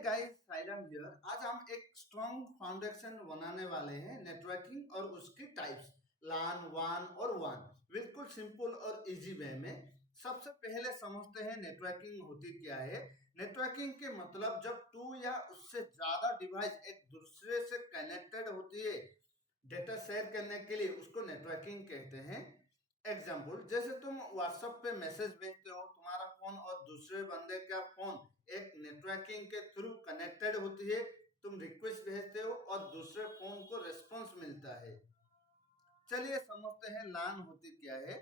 Guys, xylem here. आज हम एक स्ट्रॉन्ग फाउंडेशन बनाने वाले हैं नेटवर्किंग और उसकी टाइप्स लान वान और वान, बिल्कुल सिंपल और इजी वे में। सबसे पहले समझते हैं नेटवर्किंग होती क्या है। नेटवर्किंग के मतलब जब टू या उससे ज्यादा डिवाइस एक दूसरे से कनेक्टेड होती है डेटा शेयर करने के लिए, उसको नेटवर्किंग कहते हैं। एग्जाम्पल, जैसे तुम व्हाट्सएप पे मैसेज भेजते हो, तुम्हारा फोन और दूसरे बंदे का फोन एक नेटवर्किंग के थ्रू कनेक्टेड होती है। तुम रिक्वेस्ट भेजते हो और दूसरे फोन को रिस्पांस मिलता है। चलिए समझते हैं लान होती क्या है।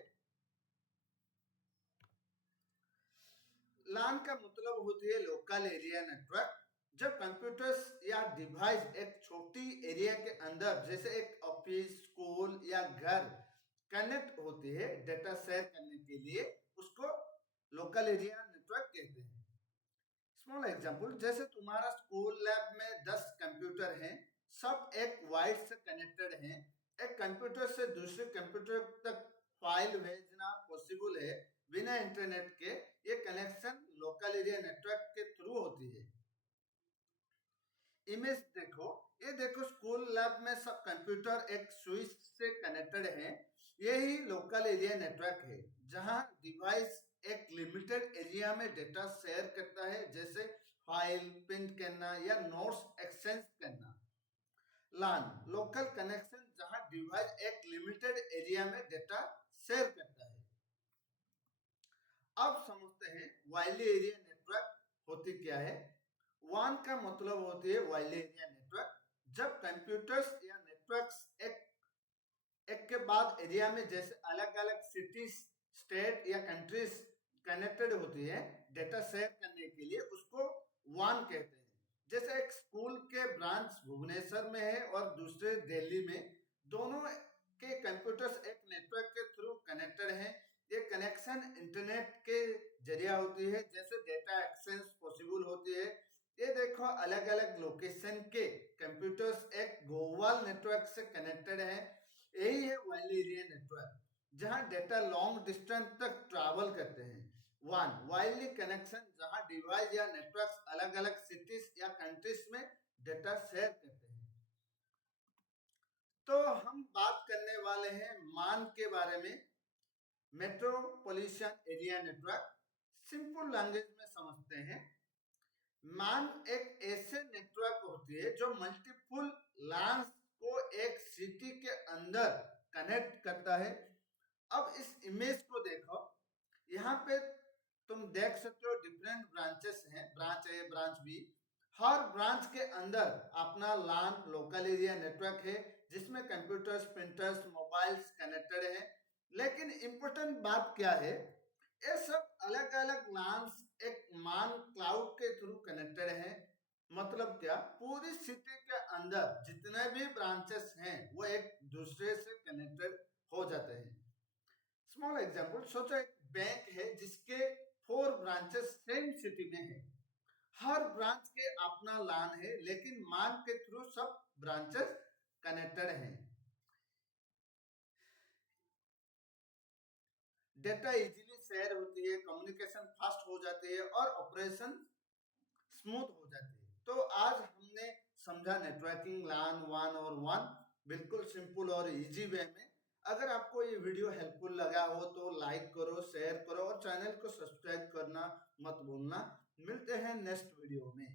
लान का मतलब होती है लोकल एरिया नेटवर्क। जब कंप्यूटर्स या डिवाइस एक छोटी एरिया के अंदर, जैसे एक ऑफिस, स्कूल या घर, कनेक्ट होती है डेटा शेयर करने के लिए, उसको लोकल एरिया नेटवर्क कहते हैं। स्मॉल एग्जांपल, जैसे तुम्हारा स्कूल लैब में 10 कंप्यूटर हैं, सब एक वायर से कनेक्टेड हैं। एक कंप्यूटर से दूसरे कंप्यूटर तक फाइल भेजना पॉसिबल है बिना इंटरनेट के। ये कनेक्शन लोकल एरिया नेटवर्क के थ्रू होती है। इमेज देखो, ये देखो स्कूल लैब में सब कंप्यूटर एक स्विच से कनेक्टेड हैं। यही लोकल एरिया नेटवर्क है, जहां डिवाइस एक लिमिटेड एरिया में डेटा शेयर करता है, जैसे फाइल प्रिंट करना या नोट्स एक्सचेंज करना। लान लोकल कनेक्शन, जहां डिवाइस एक लिमिटेड एरिया में डेटा शेयर करता है। अब समझते हैं वायरलेस एरिया नेटवर्क होती क्या है। वान का मतलब होती है वायरलेस एरिया नेटवर्क। जब कंप्यूटर्स या नेटवर्क्स एक के बाद एरिया में, जैसे अलग अलग सिटीज, स्टेट या कंट्रीज कनेक्टेड होती है डेटा शेयर करने के लिए, उसको वान कहते हैं। जैसे एक स्कूल के ब्रांच भुवनेश्वर में है और दूसरे दिल्ली में, दोनों के कंप्यूटर्स एक नेटवर्क के थ्रू कनेक्टेड हैं। ये कनेक्शन इंटरनेट के जरिए होती है, जैसे डेटा एक्सचेंज पॉसिबल होती है। ये देखो अलग अलग लोकेशन के कंप्यूटर्स एक ग्लोबल नेटवर्क से कनेक्टेड हैं। यही है वायरलेस एरिया नेटवर्क, जहां डेटा लॉन्ग डिस्टेंस तक ट्रैवल करते हैं। वन वायरलेस कनेक्शन, जहां डिवाइस या नेटवर्क्स अलग अलग सिटीज या कंट्रीज में डेटा शेयर करते हैं। तो हम बात करने वाले हैं मान के बारे में, metropolitan area network. Simple language में समझते हैं। मान एक ऐसे नेटवर्क होती है जो मल्टीपल लैंस को एक सिटी के अंदर कनेक्ट करता है। अब इस इमेज को देखो, यहाँ पे तुम देख सकते हो डिफरेंट ब्रांचेस हैं, ब्रांच ए ब्रांच बी। हर ब्रांच के अंदर अपना लान लोकल एरिया नेटवर्क है, जिसमें कंप्यूटर्स, प्रिंटर्स, मोबाइल्स कनेक्टेड हैं। लेकिन इंपॉर्टेंट बात क्या है, ये सब अलग अलग लान्स एक मान क्लाउड के थ्रू कनेक्टेड हैं। मतलब क्या, पूरी सिटी के अंदर जितने भी ब्रांचेस हैं वो एक दूसरे से कनेक्टेड हो जाते हैं। स्मॉल एग्जांपल, सोचो एक बैंक है जिसके 4 ब्रांचेस सेम सिटी में है। हर ब्रांच के अपना लान है, लेकिन मान के थ्रू सब ब्रांचेस कनेक्टेड हैं। डेटा इजीली शेयर होती है, कम्युनिकेशन फास्ट हो जाती है और ऑपरेशन स्मूथ हो जाती है। तो आज हमने समझा नेटवर्किंग लान वान और वन, बिल्कुल सिंपल और इजी वे में। अगर आपको ये वीडियो हेल्पफुल लगा हो तो लाइक करो, शेयर करो और चैनल को सब्सक्राइब करना मत भूलना। मिलते हैं नेक्स्ट वीडियो में।